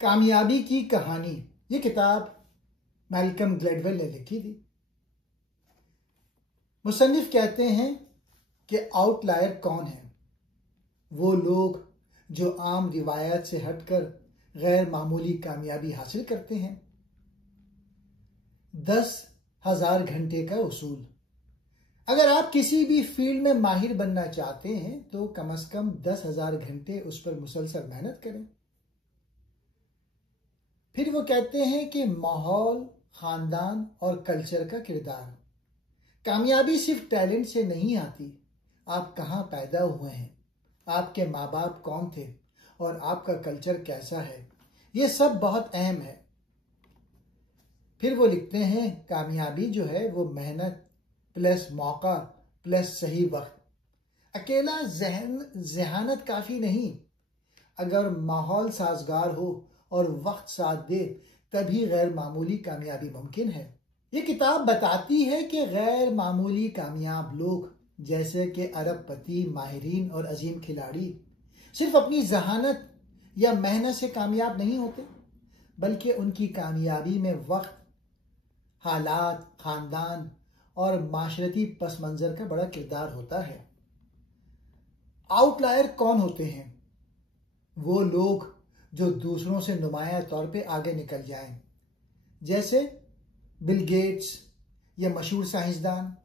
कामयाबी की कहानी, ये किताब मैल्कम ग्लैडवेल ने लिखी थी। मुसन्निफ कहते हैं कि आउटलायर कौन है? वो लोग जो आम रिवायत से हटकर गैर मामूली कामयाबी हासिल करते हैं। 10,000 घंटे का उसूल। अगर आप किसी भी फील्ड में माहिर बनना चाहते हैं तो कम से कम 10,000 घंटे उस पर मुसलसल मेहनत करें। फिर वो कहते हैं कि माहौल, खानदान और कल्चर का किरदार। कामयाबी सिर्फ टैलेंट से नहीं आती। आप कहाँ पैदा हुए हैं, आपके माँ बाप कौन थे और आपका कल्चर कैसा है, ये सब बहुत अहम है। फिर वो लिखते हैं कामयाबी जो है वो मेहनत प्लस मौका प्लस सही वक्त। अकेला जहानत काफ़ी नहीं। अगर माहौल साजगार हो और वक्त साथ दे तभी गैर मामूली कामयाबी मुमकिन है। ये किताब बताती है कि गैर मामूली कामयाब लोग जैसे कि अरबपति, माहिरीन और अजीम खिलाड़ी सिर्फ अपनी जहानत या मेहनत से कामयाब नहीं होते, बल्कि उनकी कामयाबी में वक्त, हालात, खानदान और माशरती पस मंज़र का बड़ा किरदार होता है। आउटलायर कौन होते हैं? वो लोग जो दूसरों से नुमाया तौर पे आगे निकल जाएं, जैसे बिल गेट्स या मशहूर साइंसदान।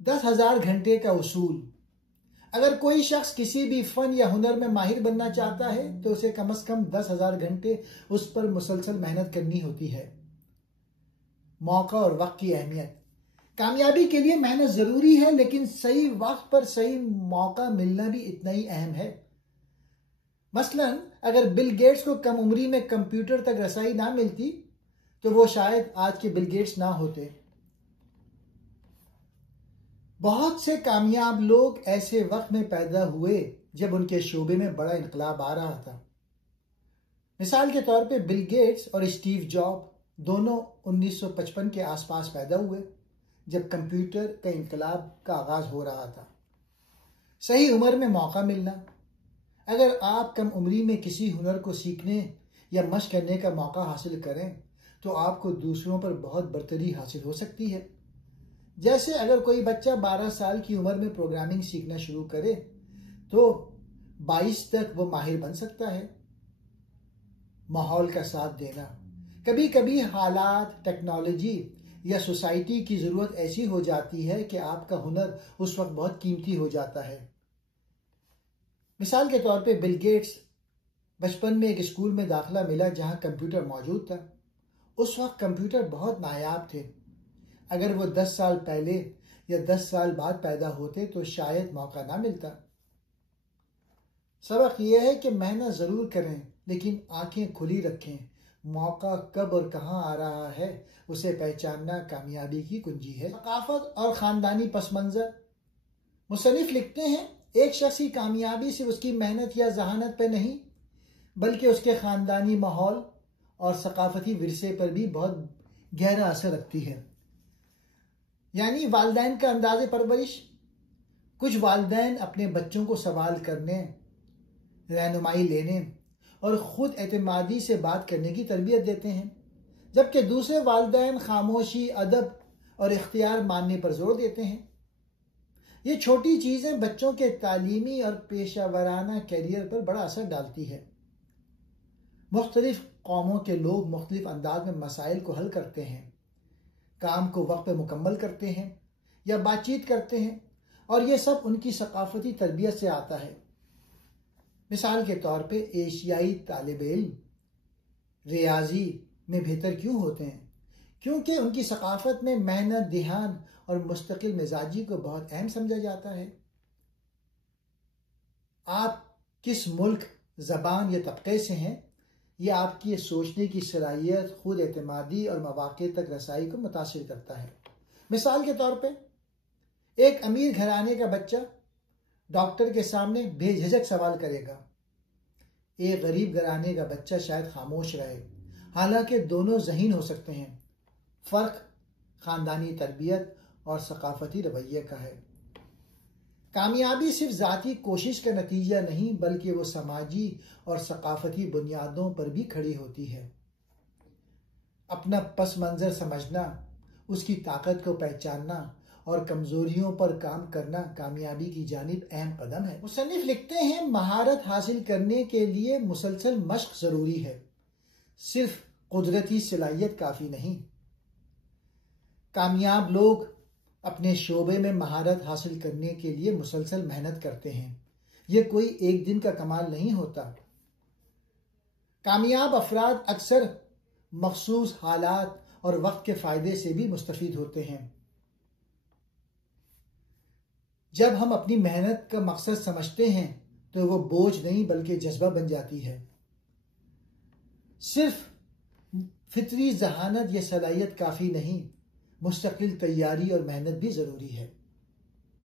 10,000 घंटे का उसूल। अगर कोई शख्स किसी भी फन या हुनर में माहिर बनना चाहता है तो उसे कम से कम 10,000 घंटे उस पर मुसलसल मेहनत करनी होती है। मौका और वक्त की अहमियत। कामयाबी के लिए मेहनत जरूरी है, लेकिन सही वक्त पर सही मौका मिलना भी इतना ही अहम है। मसलन अगर बिल गेट्स को कम उम्री में कंप्यूटर तक रसाई ना मिलती तो वो शायद आज के बिल गेट्स ना होते। बहुत से कामयाब लोग ऐसे वक्त में पैदा हुए जब उनके शोबे में बड़ा इनकलाब आ रहा था। मिसाल के तौर पे बिल गेट्स और स्टीव जॉब दोनों 1955 के आसपास पैदा हुए, जब कंप्यूटर का इनकलाब का आगाज हो रहा था। सही उम्र में मौका मिलना। अगर आप कम उम्री में किसी हुनर को सीखने या मशक करने का मौका हासिल करें तो आपको दूसरों पर बहुत बरतरी हासिल हो सकती है। जैसे अगर कोई बच्चा 12 साल की उम्र में प्रोग्रामिंग सीखना शुरू करे तो 22 तक वो माहिर बन सकता है। माहौल का साथ देना। कभी कभी हालात, टेक्नोलॉजी या सोसाइटी की ज़रूरत ऐसी हो जाती है कि आपका हुनर उस वक्त बहुत कीमती हो जाता है। मिसाल के तौर पे बिल गेट्स बचपन में एक स्कूल में दाखिला मिला जहां कंप्यूटर मौजूद था। उस वक्त कंप्यूटर बहुत नायाब थे। अगर वो 10 साल पहले या 10 साल बाद पैदा होते तो शायद मौका ना मिलता। सबक यह है कि मेहनत ज़रूर करें, लेकिन आंखें खुली रखें। मौका कब और कहां आ रहा है उसे पहचानना कामयाबी की कुंजी है। सकाफत और ख़ानदानी पस मंज़र। मुसन्निफ लिखते हैं एक शख्स की कामयाबी सिर्फ उसकी मेहनत या जहानत पर नहीं, बल्कि उसके ख़ानदानी माहौल और सकाफती विरसे पर भी बहुत गहरा असर रखती है। यानी वालिदैन का अंदाज़े परवरिश। कुछ वालिदैन अपने बच्चों को सवाल करने, रहनुमाई लेने और ख़ुद एतमादी से बात करने की तरबियत देते हैं, जबकि दूसरे वालिदैन खामोशी, अदब और इख्तियार मानने पर जोर देते हैं। ये छोटी चीज़ें बच्चों के तालीमी और पेशावराना कैरियर पर बड़ा असर डालती है। मुख्तलिफ कौमों के लोग मुख्तलिफ अंदाज में मसाइल को हल करते हैं, काम को वक्त पर मुकम्मल करते हैं या बातचीत करते हैं, और ये सब उनकी सकाफती तरबियत से आता है। मिसाल के तौर पे एशियाई तालिब इल्म रियाजी में बेहतर क्यों होते हैं? क्योंकि उनकी सकाफत में मेहनत, ध्यान और मुस्तकिल मिजाजी को बहुत अहम समझा जाता है। आप किस मुल्क, ज़बान या तबके से हैं, यह आपकी सोचने की सलाहियत, खुद एतमादी और मौक़े तक रसाई को मुतासिर करता है। मिसाल के तौर पे एक अमीर घराने का बच्चा डॉक्टर के सामने बेझिझक सवाल करेगा। एक गरीब घराने का बच्चा शायद खामोश रहे। हालांकि दोनों ज़हीन हो सकते हैं। फ़र्क ख़ानदानी तरबियत और सकाफती रवैये का है। कामयाबी सिर्फ ज़ाती कोशिश का नतीजा नहीं, बल्कि वो समाजी और सकाफती बुनियादों पर भी खड़ी होती है। अपना पस मंज़र समझना, उसकी ताकत को पहचानना और कमज़ोरियों पर काम करना कामयाबी की जानिब अहम कदम है। मुसन्निफ लिखते हैं, महारत हासिल करने के लिए मुसलसल मश्क ज़रूरी है, सिर्फ कुदरती सलाहियत काफ़ी नहीं। कामयाब लोग अपने शोबे में महारत हासिल करने के लिए मुसलसल मेहनत करते हैं। यह कोई एक दिन का कमाल नहीं होता। कामयाब अफराद अक्सर मखसूस हालात और वक्त के फ़ायदे से भी मुस्तफ़ीद होते हैं। जब हम अपनी मेहनत का मकसद समझते हैं तो वो बोझ नहीं बल्कि जज्बा बन जाती है। सिर्फ फितरी जहानत या सलाहियत काफ़ी नहीं, मुस्तकिल तैयारी और मेहनत भी ज़रूरी है।